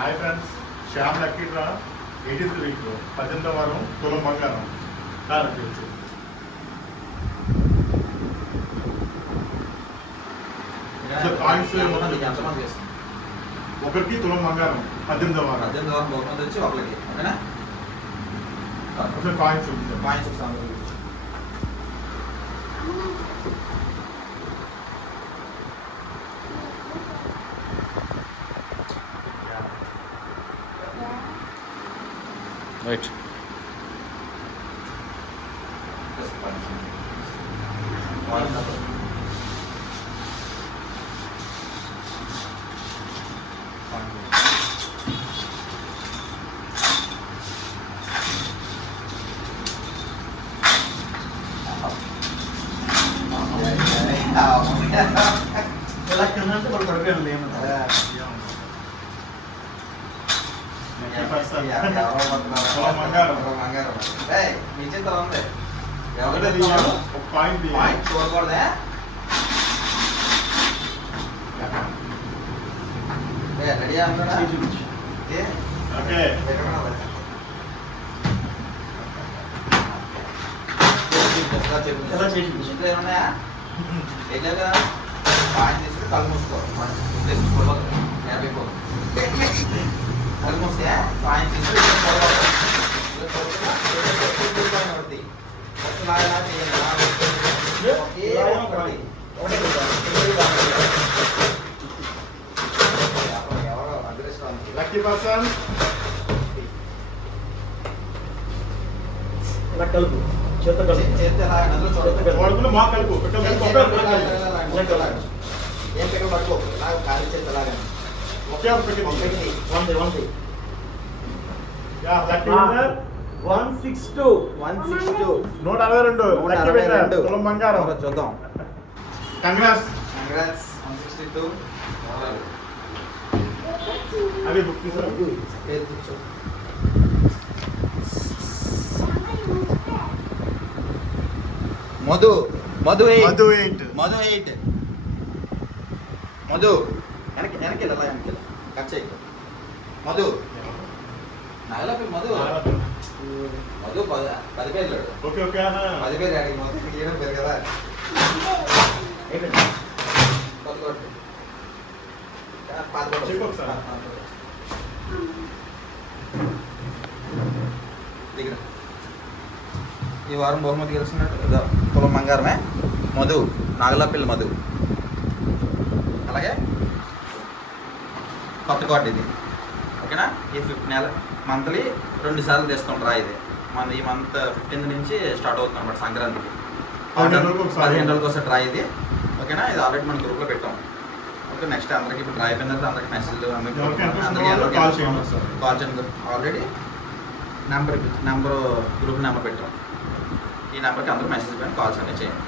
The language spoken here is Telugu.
Hi friends, Shyam lucky draw 18th week 18వ వారం తులం బంగారం కావచ్చు. కాయిన్స్ ఒకరికి తులం బంగారం 18వ వారం బహుమతి వచ్చి ఒకరికి ఓకేనా. Coins coins right. ఎలా కిందంటే వాళ్ళు పడిపోయాను ఏమన్నా చూడకూడదే. రెడీ అంటారా? ఏమన్నాయా వెళ్ళాక పాయింట్ తీసుకుని కళ్ళు మూసుకో. 50 పోదు. కళ్ళు మూస్తే పాయింట్ తీసుకుని ఎవరో అదృష్టం లక్కీ పర్సన్ కలుపు చేత చేస్తే అందులో వాడుకున్న మా కలుపు ఏం పెట్టి పట్టుకో ఖాళీ చేతలాగా ఒకే ఒకటి వంద 162 162 లక్కీ విన్నర్ తులం బంగారం. చూద్దాం. కంగ్రాట్స్ 162 అవి బుక్ తీసారు. మధు మధు మధు 8 మధు 8 మధు వెనక్కి వెళ్ళాలా వెనక్కి కట్ చేయి. మధు నగలపి మధు మధు 10 పేర్లు ఓకే ఓకే 10 పేరు అడిగి మొత్తం ఏడం పేరు కదా. చెప్పు ఒకసారి. ఈ వారం బహుమతి గెలిచినట్టు తులం బంగారమే మధు, నాగలపిల్లి మధు. అలాగే కొత్త కార్డు ఇది ఓకేనా. ఈ 5th నెల మంత్లీ 2 సార్లు తెస్తుంటారా. ఇది మన ఈ మంత్ 15th నుంచి స్టార్ట్ అవుతుంది అనమాట. సంక్రాంతికి 15 రోజులకు ఒకసారి డ్రా ఇది ఓకేనా. ఇది ఆల్రెడీ మన గ్రూప్లో పెట్టాం. ఓకే నెక్స్ట్ అందరికి ఇప్పుడు డ్రా అయిపోయిన తర్వాత అందరికి మెసేజ్ కాల్ చేయండి. ఆల్రెడీ నెంబర్ గ్రూప్ నెంబర్ పెట్టాం. ఈ నెంబర్కి అందరూ మెసేజ్ పైన కాల్స్ అనేది చేయండి.